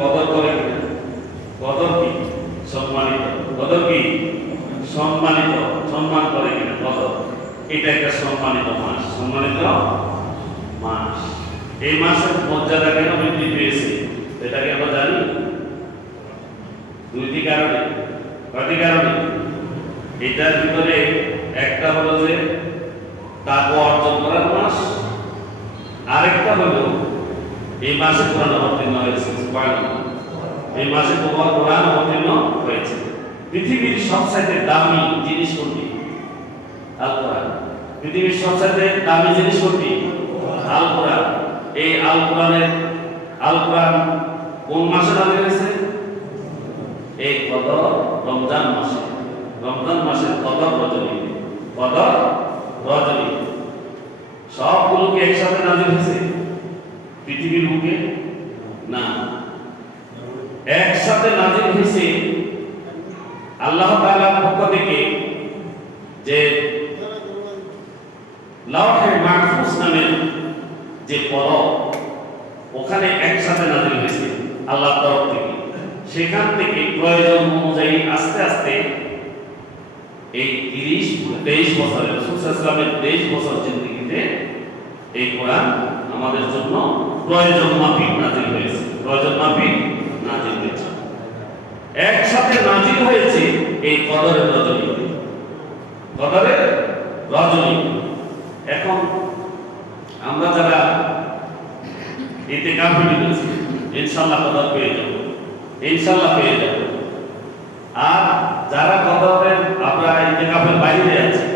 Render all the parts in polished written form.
কদর করে কিনা? কদর কি? সম্মানিত। কদর কি? সম্মানিত, সম্মান করে কিনা? কদর। এটা একটা সম্মানিত মাস, সম্মানিত মাস। এই মাসের মর্যাদা কেন বৃদ্ধি পেয়েছে এটাকে আমরা জানি? দুইটি কারণে। কয়টি কারণে? এটার ভিতরে একটা হলো যে তাকওয়া অর্জন করার মাস, আরেকটা হলো এই মাসে কোরআন অবতীর্ণ হয়েছে। এই মাসে তোমার কোরআন অবতীর্ণ হয়েছে। পৃথিবীর সবচাইতে দামি জিনিস কোনটি? আল কোরআন। পৃথিবীর সবচাইতে দামি জিনিস কোনটি? আল কোরআন। এই আল কোরআন কোন মাসে নাযিল হয়েছে? এই কদর রমজান মাসে। রমজান মাসের কদর রজনী। কদর রজনী সবগুলোকে একসাথে নাযিল হয়েছে পৃথিবীর বুকে? না, একসাথে নাযিল হয়েছে আল্লাহ তাআলার পক্ষ থেকে। যে লাওহে মাহফুজ নামের যে পলক, ওখানে একসাথে নাযিল হয়েছে আল্লাহর তরফ থেকে। সেখান থেকে প্রয়োজন অনুযায়ী আস্তে আস্তে এই 23 বছরের রাসূল সাল্লাল্লাহু আলাইহি ওয়াসাল্লামের 23 বছর জিন্দেগিতে এই কোরআন আমাদের জন্য প্রয়োজন মাফিক নাযিল হয়েছে। প্রয়োজন মাফিক নাযিল হয়েছে, একসাথে নাযিল হয়েছে এই কদরের রজনীতে। কদরের রজনী। এখন আমরা যারা ইতিকাফে ঢুকেছি ইনশাআল্লাহ কদর পেয়ে যাব, ইনশাআল্লাহ পেয়ে যাব। আর যারা কদরের আমরা ইতিকাফের বাইরে আছি,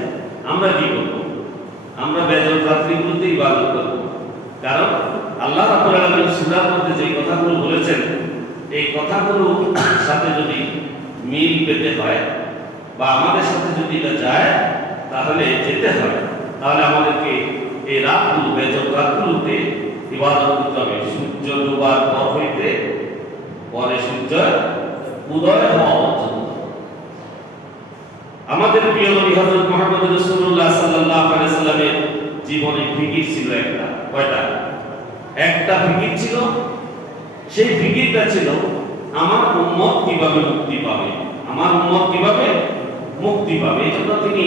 আমরা কি করব? আমরা বেজর রাত্রিগুলোতে ইবাদত করব। কারণ আল্লাহ রাব্বুল আলামিন সূরার মধ্যে যে কথাগুলো বলেছেন, এই কথাগুলোর সাথে যদি মিল পেতে হয় বা আমাদের সাথে যদি এটা যায়, তাহলে যেতে হয়, তাহলে আমাদেরকে এই রাতগুলো, বেজর রাতগুলোতে ইবাদত করতে হবে। সূর্য ডোবার পর হইতে পরে সূর্য উদয় হওয়া পর্যন্ত। আমাদের প্রিয় নবী হযরত মুহাম্মদ রাসূলুল্লাহ সাল্লাল্লাহু আলাইহি সাল্লামের জীবনে ফিকির ছিল একটা। কয়টা? একটা ফিকির ছিল। সেই ফিকিরটা ছিল আমার উম্মত কিভাবে মুক্তি পাবে, আমার উম্মত কিভাবে মুক্তি পাবে। এজন্য তিনি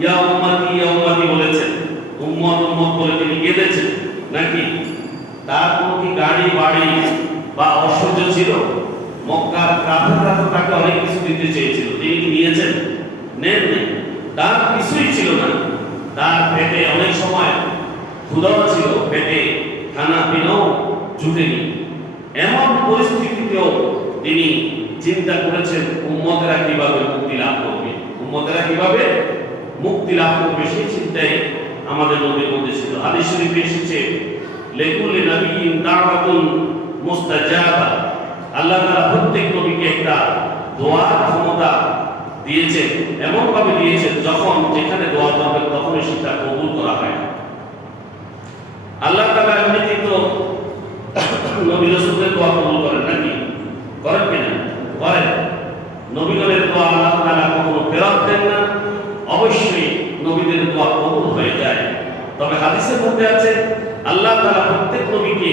ইয়া উম্মতি বলেছেন। উম্মত উম্মত বলে তিনি কেঁদেছেন নাকি? তার কোনো কি গাড়ি বাড়ি বা ঐশ্বর্য ছিল? মক্কার কাফেররা তো তাকে অনেক কিছু দিতে চেয়েছিল, তিনি কি নিয়েছেন? নেন নাই। তার কিছুই ছিল না। তার পেটে অনেক সময় ক্ষুধা ছিল, পেটে খানা পিনাও জুটেনি। এমন পরিস্থিতিতেও তিনি চিন্তা করেছেন উম্মতেরা কিভাবে মুক্তি লাভ করবে, উম্মতেরা কিভাবে মুক্তি লাভ করবে, সেই চিন্তাই আমাদের নবীর মধ্যে ছিল। হাদিস শরীফে এসেছে লিকুল্লি নাবিয়্যিন দাওয়াতুন মুস্তাজাবা। আল্লাহ তাআলা প্রত্যেক নবীকে একটা দোয়ার ক্ষমতা দিয়েছেন, এমন ভাবে দিয়েছেন যখন যেখানে দোয়া করবেন তখনই সেটা কবুল করা হয়। আল্লাহ তাআলা এমনিতে তো নবী রাসূলদের দোয়া কবুল করেন নাকি? করেন কিনা? করেন। নবীগণের দোয়া আল্লাহ তাআলা কখনো ফেরত দেন না। অবশ্যই নবীদের দোয়া কবুল হয়ে যায়। তবে হাদিসের মধ্যে আছে আল্লাহ তাআলা প্রত্যেক নবীকে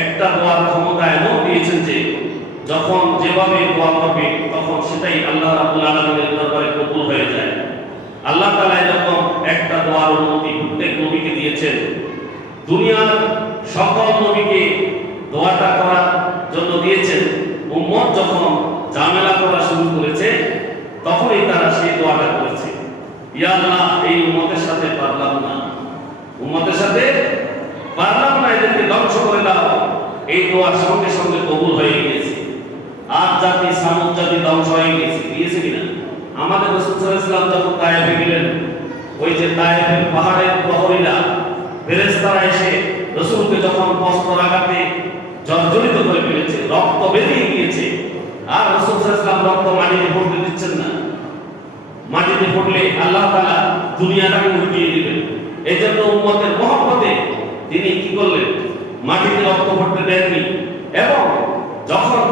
একটা দোয়ার ক্ষমতা এমন দিয়েছেন যে যখন যেভাবে দোয়া করবে তখন সেটাই আল্লাহ রাব্বুল আলামিনের দরবারে কবুল হয়ে যায়। আল্লাহ তাআলা এরকম একটা দোয়ার অনুমতি প্রত্যেক নবীকে দিয়েছেন। দুনিয়ার সকল নবীকে দোয়াটা করার জন্য দিয়েছেন। উম্মত যখন ঝামেলা করা শুরু করেছে তখনই তারা সেই দোয়াটা করেছে, ইয়া আল্লাহ এই উম্মতের সাথে পারলাম না, উম্মতের সাথে পারলাম না, এদেরকে ধ্বংস করে দাও। এই দোয়ার সঙ্গে সঙ্গে কবুল হয়ে গিয়েছে। আর জাতি সামুদ জাতি ধ্বংস হয়ে গিয়েছে। গিয়েছে কিনা? আমাদের রাসূল সাল্লাল্লাহু আলাইহি ওয়াসাল্লাম যখন তায়েফে গেলেন, ওই যে তায়েফের পাহাড়ের প্রহরীরা ফেরেশতারা এসে রাসূলকে যখন বস্ত্র আঘাতে জর্জরিত করে ফেলেছে, রক্ত বেরিয়ে গিয়েছে, আর রাসূল সাল্লাল্লাহু আলাইহি ওয়াসাল্লাম রক্ত মাটিতে পড়তে দিচ্ছেন না। মাটিতে পড়লে আল্লাহ তাআলা দুনিয়াটাকে উল্টিয়ে দিবেন। এজন্য উম্মতের মহব্বতে তিনি কি করলেন? মাটিতে রক্ত পড়তে দেননি। এবং যখন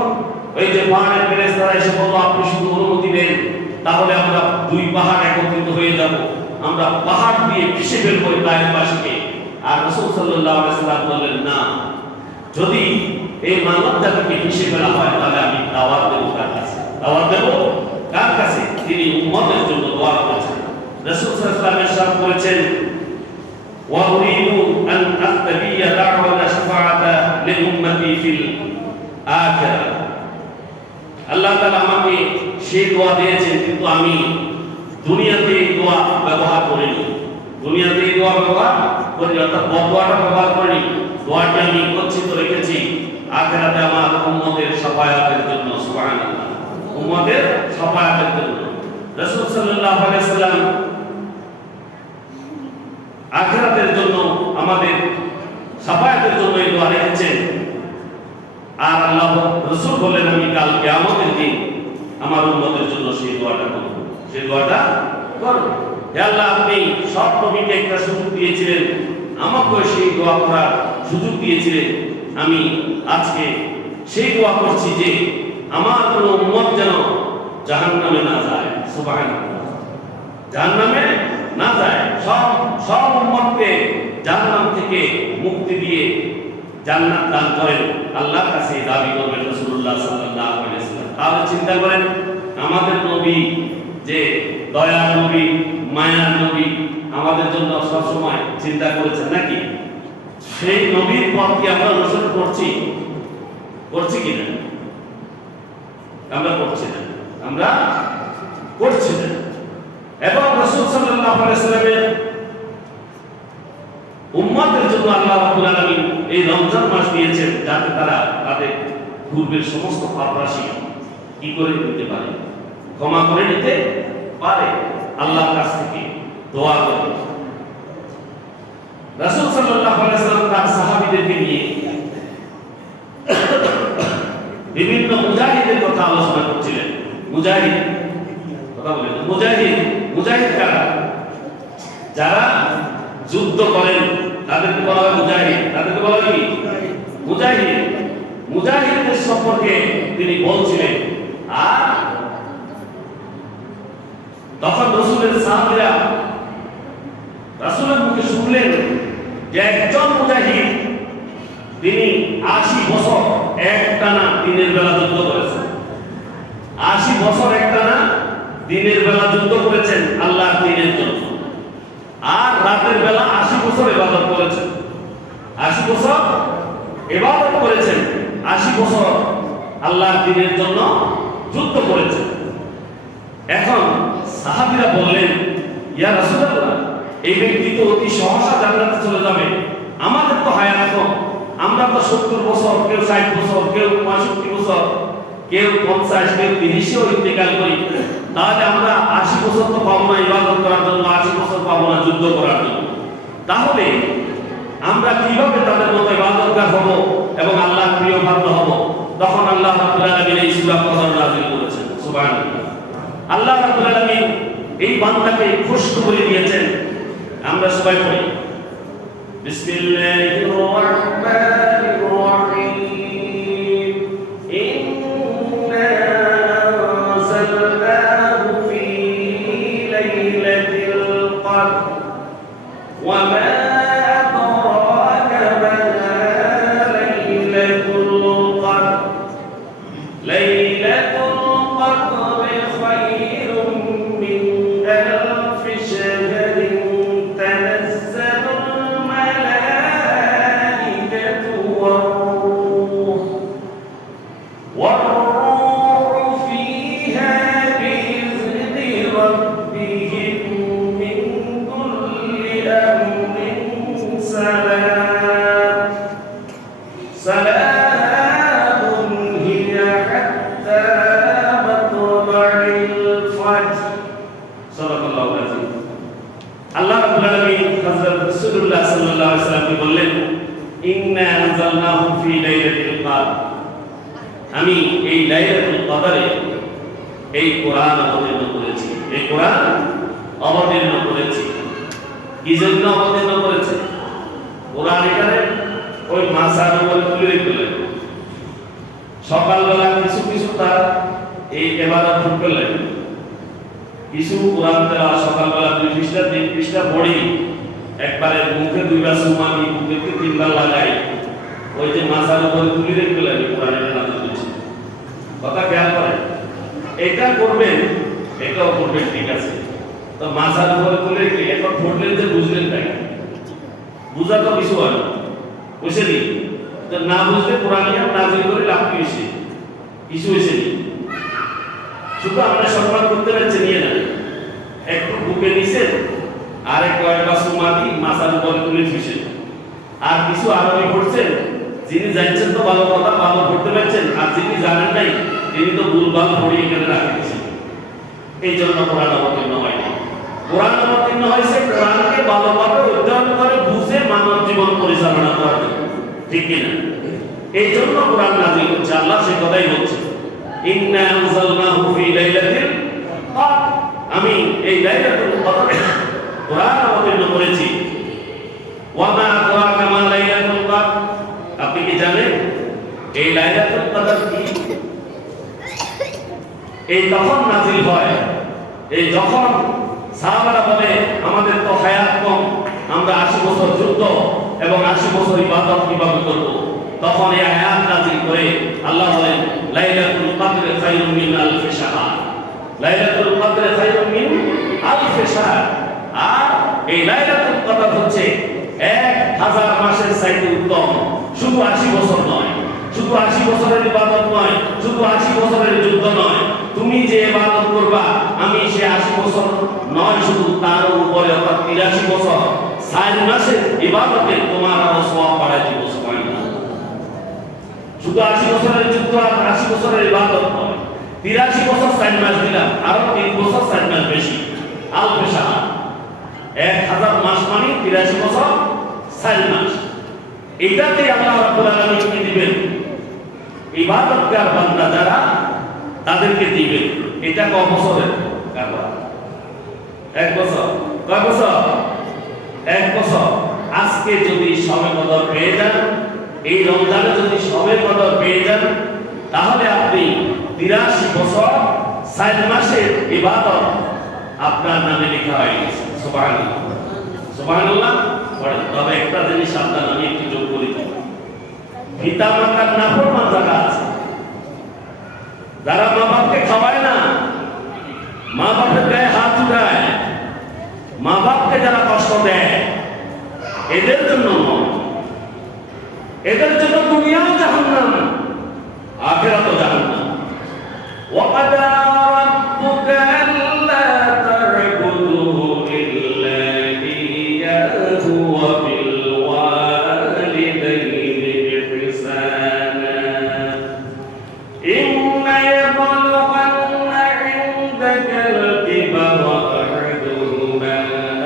ওই যে পাহাড়ের ফেরেশতারা এসে বলল আপনি শুধু অনুমতি দেন, তাহলে আমরা দুই পাহাড় একত্রিত হয়ে যাব, আমরা পাহাড় দিয়ে পিষে ফেলবো তায়েফবাসীকে। আর রাসূল সাল্লাল্লাহু আলাইহি ওয়াসাল্লাম বললেন না, যদি এই মানব জাতিকে পিছিয়ে ফেলা হয়, তাহলে আমি দাওয়াত দেবো কার কাছে? দাওয়াত দেবো কার কাছে? তিনি উম্মতের জন্য দোয়া করেছেন। রাসূল সাল্লাল্লাহু আলাইহি ওয়াসাল্লাম ইরশাদ করেছেন, ওয়া উরিদু আন আত্তাবিয়া দাওয়াতা শাফাআতা লিউম্মতি ফিল আখিরাহ। আল্লাহ তাআলা আমাকে সেই দোয়া দিয়েছেন, কিন্তু আমি দুনিয়াতে এই দোয়া ব্যবহার করিনি। দুনিয়াতে এই দোয়া ব্যবহার করিনি, অর্থাৎ বদদোয়াটা ব্যবহার করিনি। দোয়াটি আমি গচ্ছিত রেখেছি আখিরাতে আমার উম্মতের শাফায়াতের জন্য। সুবহানাল্লাহ, উম্মতের শাফায়াতের জন্য। রাসূল সাল্লাল্লাহু আলাইহি ওয়াসাল্লাম আখিরাতের জন্য, আমাদের শাফায়াতের জন্য এই দোয়া রেখেছেন। আর আল্লাহ রাসূল বললেন, আমি কাল কিয়ামতের দিন আমার উম্মতের জন্য সেই দোয়াটা করব, সেই দোয়াটা করব। হে আল্লাহ, আপনি সব নবীকে একটা সুযোগ দিয়েছিলেন, আমাকেও সেই দোয়া করার সুযোগ দিয়েছিলেন। আমি আজকে সেই দোয়া করছি যে আমার কোনো উম্মত যেন জাহান্নামে না যায়। সুবহানাল্লাহ, জাহান্নামে না যায়। সব উম্মতকে জাহান্নাম থেকে মুক্তি দিয়ে জান্নাত দান করেন, আল্লাহর কাছে দাবি করবেন রাসূলুল্লাহ সাল্লাল্লাহু আলাইহি ওয়াসাল্লাম। তাহলে চিন্তা করেন, আমাদের নবী যে দয়ার নবী, মায়ার নবী, আমাদের জন্য সবসময় চিন্তা করেছেন নাকি? সেই নবীর পথ কি আমরা অনুসরণ করছি কিনা? আমরা করছি না, আমরা করছি না। এবং রাসূল সাল্লাল্লাহু আলাইহি ওয়াসাল্লামের উম্মতের জন্য আল্লাহ রাব্বুল আলামিন এই রমজান মাস দিয়েছেন, যাতে তারা তাদের পূর্বের সমস্ত পাপ রাশি কি করে নিতে পারে, ক্ষমা করে নিতে পারে, আল্লাহর কাছ থেকে দোয়া করে। রাসূল সাল্লাল্লাহু আলাইহি ওয়াসাল্লাম তার সাহাবীদেরকে নিয়ে বিভিন্ন মুজাহিদের কথা আলোচনা করছিলেন। মুজাহিদ কথা বলেন, মুজাহিদ কারা? যারা যুদ্ধ করেন তাদেরকে বলা হয় মুজাহিদ। তাদেরকে বলা হয় কি? মুজাহিদ। মুজাহিদদের সম্পর্কে তিনি বলছিলেন। আর তখন রাসূলের সাহাবীরা রাসূলের মুখে শুনলেন যে একজন মুজাহিদ তিনি 80 বছর একটানা দিনের বেলা যুদ্ধ করেছেন। 80 বছর একটানা দিনের বেলা যুদ্ধ করেছেন আল্লাহর দ্বীনের জন্য। আর রাতের বেলা 80 বছর ইবাদত করেছেন। 80 বছর ইবাদত করেছেন, 80 বছর আল্লাহর দ্বীনের জন্য যুদ্ধ করেছেন। এখন সাহাবীরা বললেন, ইয়া রাসূলুল্লাহ, এই ব্যক্তি তো অতি সহসা জান্নাতে চলে যাবে, আমাদের তো হায়াত কম, আমরা তো 70 বছর, কেউ 60 বছর, কেউ 65 বছর, কেউ 50, কেউ 30-এও ইন্তেকাল করি, তাহলে আমরা 80 বছর তো পাবো না ইবাদত করার জন্য, 80 বছর পাবো না যুদ্ধ করার জন্য। তাহলে আমরা কিভাবে তাদের মতো ইবাদতগার হব এবং আল্লাহর প্রিয় বান্দা হব? তখন আল্লাহ রাব্বুল আলামিন এই সূরা কদর নাযিল করেছেন। সুবহানাল্লাহ, আল্লাহ রাব্বুল আলামিন এই বান্দাকে খুশখবরি দিয়েছেন। আমরা সবাই পড়ি, বিসমিল্লাহির রাহমানির রাহিম, ইন্না আনজালনাহু ফী লাইলাতিল কদর ওয়া মা আদরাকা মা লাইলাতুল কদর, লাইলাতুল কদর খায়রুম মিন আলফি শাহরিন তানাজ্জালুল মালাইকাতু والروح فيها بإذن ربهم من كل أمر سلام سلام هي حتى مطلع الفجر صدق الله العظيم। আল্লাহ রাব্বুল আলামিন হযরত রাসূলুল্লাহ সাল্লাল্লাহু আলাইহি ওয়াসাল্লামকে বললেন, ইন্না আনজালনাহু ফী লাইলাতিল কদর, আমি এই লাইলাতুল কদরে এই কোরআন অবতীর্ণ করেছি। এই কোরআন অবতীর্ণ করেছি। কি জন্য অবতীর্ণ করেছে? কোরআন এখানে ওই মাসার উপর তুলে দিলেন। সকালবেলা কিছু কিছু তার এই ইবাদত করলেন, কিছু কোরআন তেলাওয়াত সকালবেলা 2 পৃষ্ঠা 3 পৃষ্ঠা পড়ি, একবারে মুখে 2 বার সুবহানাল্লাহ, বুকে 3 বার লাগাই, ওই যে মাথার উপরে তুলে রেখে লাগে কোরআনে নাযিল হয়েছে। কথা খেয়াল করেন, এটা করবেন, এটাও করবেন, ঠিক আছে। তো মাথার উপরে তুলে রেখে এখন পড়লেন যে বুঝলেন তাই, বুঝা তো কিছু হয় না, বুঝেনি? তো না বুঝলে কোরআনে নাযিল করে লাভ কি হয়েছে? কিছু হয়েছে নি। শুধু আমরা সম্মান করতে পারছি নিয়ে না, একটু বুকে নিছেন আর এক কয়েকটা সুমাদি মাথার উপরে তুলে দিয়েছেন, আর কিছু আরবি পড়ছেন। যিনি জানছেন তো ভালো কথা, ভালো পড়তে পারছেন, আর যিনি জানেন নাই তিনি তো ভুলভাল পড়ে এখানে রাখতেছেন। এই জন্য কোরআন অবতীর্ণ হয়নি। কোরআন অবতীর্ণ হয়েছে কোরআনকে ভালোভাবে অধ্যয়ন করে বুঝে মানব জীবন পরিচালনা করার জন্য, ঠিক কিনা? এই জন্য কোরআন নাযিল হচ্ছে। আল্লাহ সে কথাই বলছে, ইন্না আনজালনাহু ফি লাইলাতিল কদর, আমি এই লাইলাতুল কদরে কোরআন অবতীর্ণ করেছি। ওয়া মা আদরাকা মা লাইলাতুল কদর, আপনি কি জানেন এই লাইলাতুল কদর কি? এই তখন নাযিল হয়, এই যখন সাহাবারা বলে আমাদের তো হায়াত কম, আমরা 80 বছর যুদ্ধ এবং 80 বছর ইবাদত কিভাবে করব, তখন এই আয়াত নাযিল করে আল্লাহ বলেন লাইলাতুল কদর খায়রুম মিন আলফি শাহর, লাইলাতুল কদর খায়রুম মিন আলফি শাহর। আর এই লাইলাতুল কদর হচ্ছে 1000 মাসের চাইতে উত্তম। শুধু 80 বছর নয়, শুধু 80 বছরের ইবাদত নয়, শুধু 80 বছরের যুদ্ধ নয়, তুমি যে ইবাদত করবা আমি সে 80 বছর নয়, শুধু তার উপরে অর্থাৎ 83 বছর 4 মাসের ইবাদতে তোমার আরো সওয়াব বাড়াই দিব। সুবহানাল্লাহ। শুধু 80 বছরের যুদ্ধ আর 80 বছরের ইবাদত নয়, 83 বছর 4 মাস দিলাম, আরো 3 বছর 4 মাস বেশি, আলফে শাহর। 1000 মাস মানে 83 বছর 4 মাস। এটাতে আল্লাহ রাব্বুল আলামিন কি দিবেন? ইবাদতগার বান্দা যারা তাদেরকে দিবেন। এটা কয় বছরের কারবার? 1 বছর। কয় বছর? 1 বছর। আজকে যদি শবে কদর পেয়ে যান, এই রমজানে যদি শবে কদর পেয়ে যান, তাহলে আপনি 83 বছর 4 মাসের ইবাদত আপনার নামে লেখা হয়ে গেছে। সুবহানাল্লাহ, সুবহানাল্লাহ। তবে একটা জিনিস সাবধান, আমি একটু যোগ করি, পিতা মাতার নাফরমান যারা আছে, যারা মা বাপকে খাওয়ায় না, মা বাপের গায়ে হাত উঠায়, মা বাপকে যারা কষ্ট দেয়, এদের জন্য নয়, এদের জন্য দুনিয়াও জাহান্নাম, আখিরাতও জাহান্নাম। ওয়াকাদা রাব্বুকা আল্লা তা'বুদু ইল্লা ইয়্যাহু ওয়া বিল ওয়ালিদাইনি ইহসানা ইম্মা ইয়াবলুগান্না ইনদাকাল কিবরা আহাদুহুমা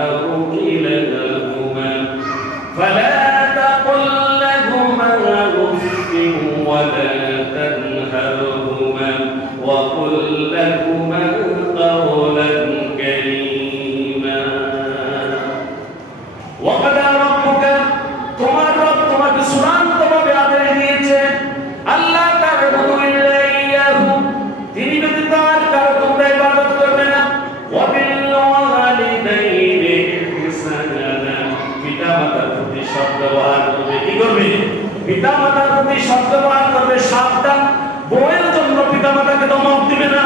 আও কিলাহুমা ফালা তাকুল লাহুমা উফফিন ওয়া লা তানহারহুমা ওয়া কুল লাহুমা কাওলান কারীমা। ওয়াকাদা রাব্বুকা, তোমার রব তোমাকে চূড়ান্তভাবে আদেশ দিয়েছে, আল্লাহ তা'বুদু ইল্লা ইয়্যাহু, তিনি ব্যতীত আর কারো তোমরা ইবাদত করবে না। ওয়া বিল ওয়ালিদাইনি ইহসানা, পিতামাতার প্রতি সৎ ব্যবহার করবে। কি করবে? পিতামাতার প্রতি সৎ ব্যবহার করবে। সাবধান, বউয়ের জন্য পিতামাতাকে ধমক দিবে না।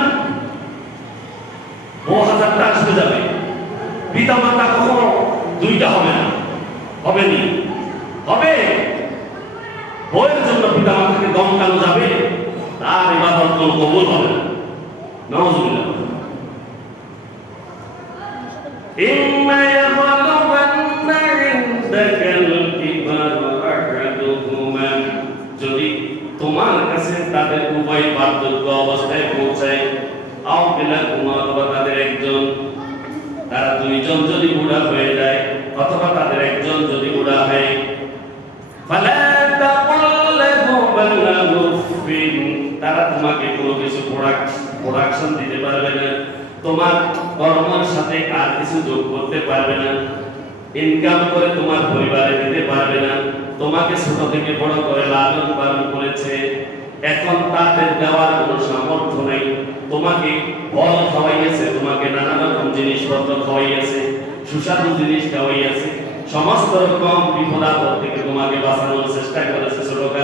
বউ 1000টা আসবে যাবে, পিতামাতা কখনো 2টা হবে না, হবে নি? হবে। বউয়ের জন্য পিতামাতাকে ধমকানো যাবে, তার ইবাদত কোনো কবুল হবে না। নাউযুবিল্লাহ। ইম্মা ইয়াবলুগান্না ইনদাকাল কিবরা আহাদুহুমা, যদি তোমার কাছে তাদের উভয় বার্ধক্য অবস্থায় পৌঁছায়, আও কিলাহুমা, অথবা তাদের একজন, তারা 2 জন যদি বুড়া হয়ে যায়, অথবা তাদের একজন যদি বুড়া হয়, ফালা তাকুল লাহুমা উফফিন, তারা তোমাকে কোনো কিছু প্রোডাকশন দিতে পারবে না, তোমার কর্মের সাথে আর কিছু যোগ করতে পারবে না, ইনকাম করে তোমার পরিবারে দিতে পারবে না। তোমাকে ছোট থেকে বড় করে লালন পালন করেছে, এখন তাদের দেওয়ার কোনো সামর্থ্য নেই। তোমাকে ফল খাওয়াইয়েছে, তোমাকে নানা রকম জিনিসপত্র খাওয়াইয়েছে, সুস্বাদু জিনিস খাওয়াইয়েছে, সমস্ত রকম বিপদ আপদ থেকে তোমাকে বাঁচানোর চেষ্টা করেছে ছোটকালে।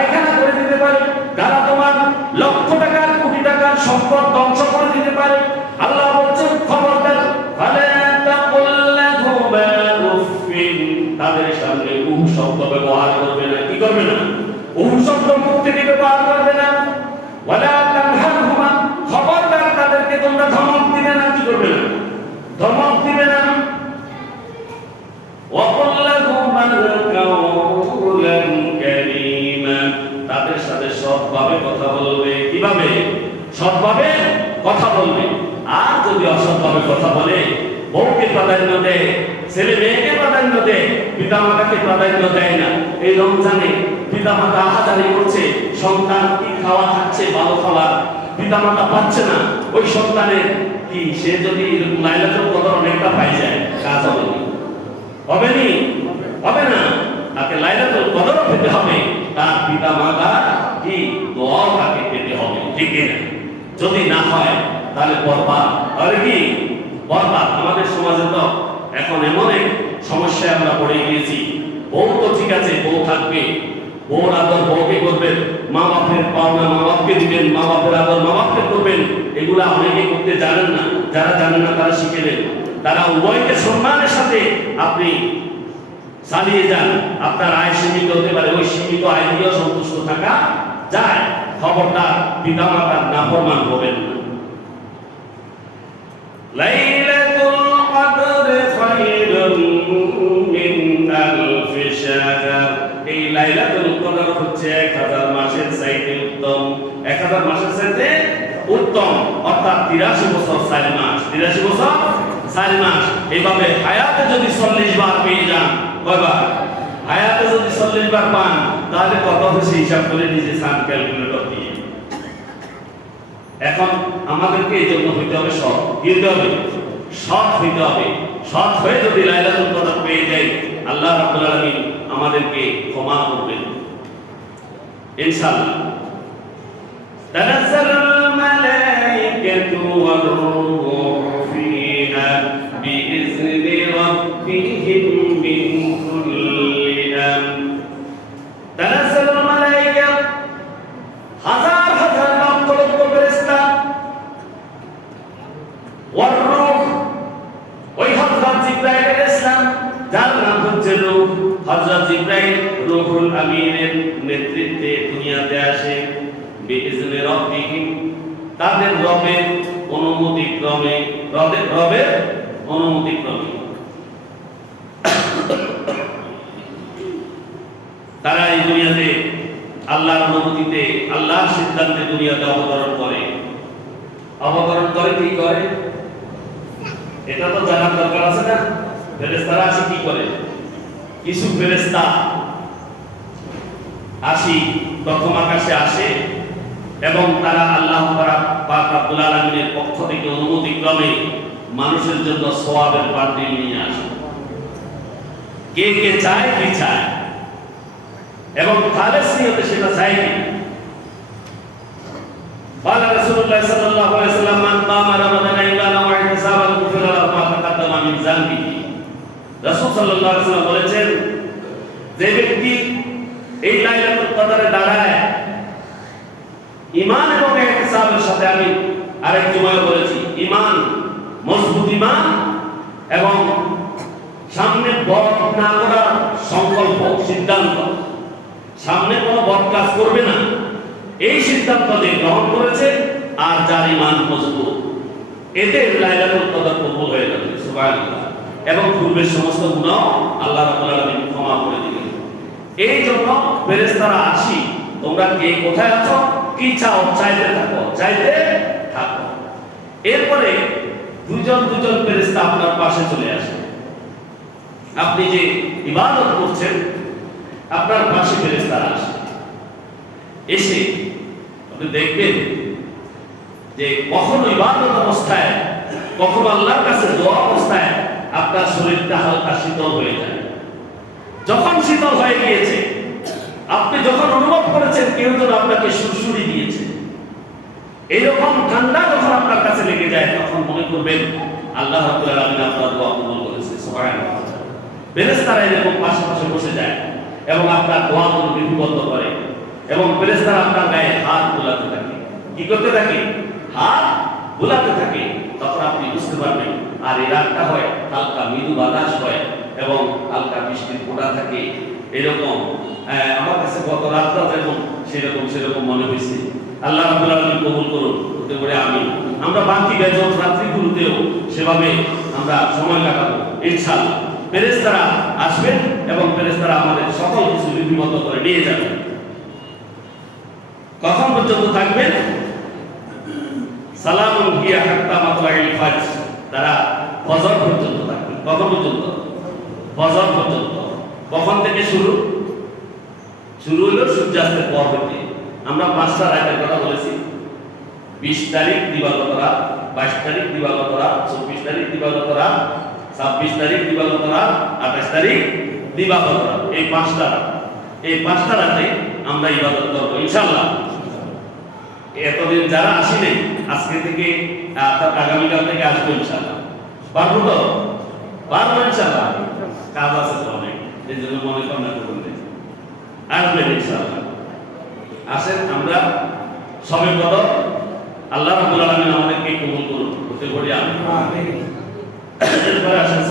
পায়খানা করে দিতে পারে, যারা তোমার লক্ষ টাকার কোটি টাকার সম্পদ ধ্বংস করে দিতে পারে। আল্লাহ বলছেন খবরদার, তাদের সামনে উহ শব্দ ব্যবহার করবে না। কি করবে না? উহ শব্দ মুখ থেকে ব্যবহার করবে না। ওয়ালা তানহারহুমা, খবরদার তাদেরকে তোমরা ধমক দিবে না। কি করবে না? ধমক দিবে না। ওয়াকুল লাহুমা কাওলান কারীমা, তাদের সাথে সৎভাবে কথা বলবে। কিভাবে? সৎভাবে কথা বলবে। আর যদি অসৎভাবে কথা বলে, বউকে প্রাধান্য দেয়, ছেলে মেয়েকে প্রাধান্য দেয়, পিতা মাতাকে প্রাধান্য দেয় না। এই রমজানে পিতা মাতা আহাজারি করছে, সন্তান কি খাওয়া খাচ্ছে, ভালো খাবার পিতা মাতা পাচ্ছে না, ওই সন্তানের কি সে যদি লাইলাতুল কদর অনেকটা পাই যায়, কাজ হবে না? হবে নি? হবে না। তাকে লাইলাতুল কদর পেতে হবে, তার পিতা মাতা কি দোয়া তাকে পেতে হবে। ঠিক না? যদি না হয় তাহলে বরবাদ। তাহলে কি বরবাদ? আমাদের সমাজে তো এখন এমন এক সমস্যায় আমরা পড়ে গিয়েছি। বউ তো ঠিক আছে, বউ থাকবে, বউর আদর বউকে করবেন, মা বাপের পাওনা মা বাপকে দিবেন, মা বাপের আদর মা বাপকে করবেন। এগুলা অনেকে করতে জানেন না। যারা জানেন না তারা শিখে নেন। তারা উভয়কে সম্মানের সাথে আপনি চালিয়ে যান। আপনার আয় সীমিত হতে পারে, ওই সীমিত আয় দিয়েও সন্তুষ্ট থাকা যায়। খবরদার পিতা মাতার নাফরমান হবেন না। লাইলাতুল কদর খায়রুম মিন আলফি শাহর, এই লাইলাতুল কদর হচ্ছে 1000 মাসের চাইতে উত্তম। 1000 মাসের চাইতে উত্তম, অর্থাৎ 83 বছর 4 মাস। 83 বছর 4 মাস। এইভাবে হায়াতে যদি 40 বার পেয়ে যান, কয়বার? হায়াতে যদি 40 বার পান, তাহলে কত হচ্ছে হিসাব করে নিজে সান ক্যালকুলেটর দিয়ে। এখন আমাদেরকে এই জন্য হইতে হবে সৎ। কি হইতে হবে? সৎ হইতে হবে। সৎ হয়ে যদি লাইলাতুল কদর পেয়ে যাই, আল্লাহ রাব্বুল আলামিন আমাদেরকে ক্ষমা করবেন ইনশাআল্লাহ। তানাজ্জালুল মালায়েকাতু ওয়ার রূহু ফিহা বিইذনি রাব্বিহিম মিন কুল্লি আমর। তানাজ্জালুল মালায়েকা, হাজার হাজার লক্ষ লক্ষ ফেরেশতা, ওয়ার রূহ, ওই হযরত জিবরাইল আলাইহিস সালাম, যার নাম হচ্ছে রূহ। হযরত জিবরাইল রূহুল আমিনের নেতৃত্বে দুনিয়াতে আসে। বিইذনি রাব্বিহিম, তাদের রবের অনুমতি ক্রমে, রবের অনুমতি ক্রমে তারা এই দুনিয়াতে আল্লাহর অনুমতিতে, আল্লাহর সিদ্ধান্তে দুনিয়াতে অবতরণ করে। অবতরণ করে কি করে? এটা তো জানার দরকার আছে না? ফেরেশতারা আসে কি করে? কিছু ফেরেশতা আসি প্রথম আকাশে আসে এবং তারা আল্লাহ পাক রব্বুল আলামিনের পক্ষ থেকে অনুমতি ক্রমে মানুষের জন্য সওয়াবের বান্ডিল নিয়ে আসে। কে কে চায়, কি চায় এবং খালেস নিয়তে সেটা চায় কি। قال رسول الله صلى الله عليه وسلم من قام رمضان إيمانا واحتسابا غفر له ما تقدم من ذنبه। রাসূল সাল্লাল্লাহু আলাইহি ওয়াসাল্লাম বলেছেন, যে ব্যক্তি এই লাইলাতুল কদরে দাঁড়ায় ঈমান এবং ইহতিসাবের সাথে, আমি আরেক জুমায় বলেছি, ঈমান, মজবুত ঈমান এবং সামনে বদ না করার সংকল্প, সিদ্ধান্ত, সামনে কোনো বদ কাজ করবে না, এই সিদ্ধান্ত যে গ্রহণ করেছে, আর যার ঈমান মজবুত, এতে লাইলাতুল কদর কবুল হয়ে যাবে। সুবহানাল্লাহ। এবং পূর্বের সমস্ত গুনাহ আল্লাহ রাব্বুল আলামিন ক্ষমা করে দিবেন। এই জন্য ফেরেশতারা আসি, তোমরা কে কোথায় আছো, কি চাও, চাইতে থাকো, চাইতে থাকো। এরপরে দুজন দুজন ফেরেশতা আপনার পাশে চলে আসে। আপনি যে ইবাদত করছেন, আপনার পাশে ফেরেশতারা আসে। এসে আপনি দেখবেন যে কখনো ইবাদত অবস্থায়, কখনো আল্লাহর কাছে দোয়া অবস্থায় আপনার শরীরটা হালকা শীতল হয়ে যায়। যখন শীতল হয়ে গিয়েছে, আপনি যখন অনুভব করেছেন কেউ যেন আপনাকে সুরসুরি দিয়েছে, এইরকম ঠান্ডা যখন আপনার কাছে লেগে যায়, তখন মনে করবেন আল্লাহ রাব্বুল আলামিন আপনার দোয়া কবুল করেছে। সুবহানাল্লাহ। ফেরেশতারা এরকম পাশে পাশে বসে যায় এবং আপনার দোয়াগুলো লিপিবদ্ধ করে এবং ফেরেশতারা আপনার গায়ে হাত বোলাতে থাকে। কি করতে থাকে? হাত বোলাতে থাকে। তখন আপনি বুঝতে পারবেন। আর এই রাতটা হয় হালকা মৃদু বাতাস হয় এবং হালকা বৃষ্টির ফোঁটা থাকে। এরকম আমার কাছে গত রাতটা যেমন সেরকম মনে হয়েছে। আল্লাহ রাব্বুল আলামিন কবুল করুন। হতে পারে আমি আমরা বাকি বেজত রাত্রিগুলোতেও সেভাবে আমরা সময় কাটাবো ইনশাআল্লাহ। ফেরেশতারা আসবেন এবং ফেরেশতারা আমাদের সকল কিছু লিপিবদ্ধ করে নিয়ে যাবেন। কখন পর্যন্ত থাকবেন? সালামুন হিয়া হাত্তা মাতলাইল ফাজর। তারা ফজর পর্যন্ত থাকবে। কখন পর্যন্ত? ফজর পর্যন্ত। কখন থেকে শুরু? শুরু হলো সূর্যাস্তের পর হতে। আমরা 5টা রাতের কথা বলেছি। 20 তারিখ দিবাগত রাত, 22 তারিখ দিবাগত রাত, 24 তারিখ দিবাগত রাত, 26 তারিখ দিবাগত রাত, 28 তারিখ দিবাগত রাত। এই 5টা রাত। এই 5টা রাতে আমরা ইবাদত করব ইনশাআল্লাহ। এতদিন যারা আসেনি আজকে থেকে আগামীকাল থেকে আসবো ইনশাআল্লাহ। পারবো তো? পারবো ইনশাআল্লাহ। কাজ আছে তো অনেক, এই জন্য মনে করেন না করবেন। আসবেন ইনশাআল্লাহ। আসেন আমরা সবে কদর আল্লাহ রাব্বুল আলামিন আমাদেরকে কবুল করুন। হতে পারি আমি। আমিন। এরপরে আসেন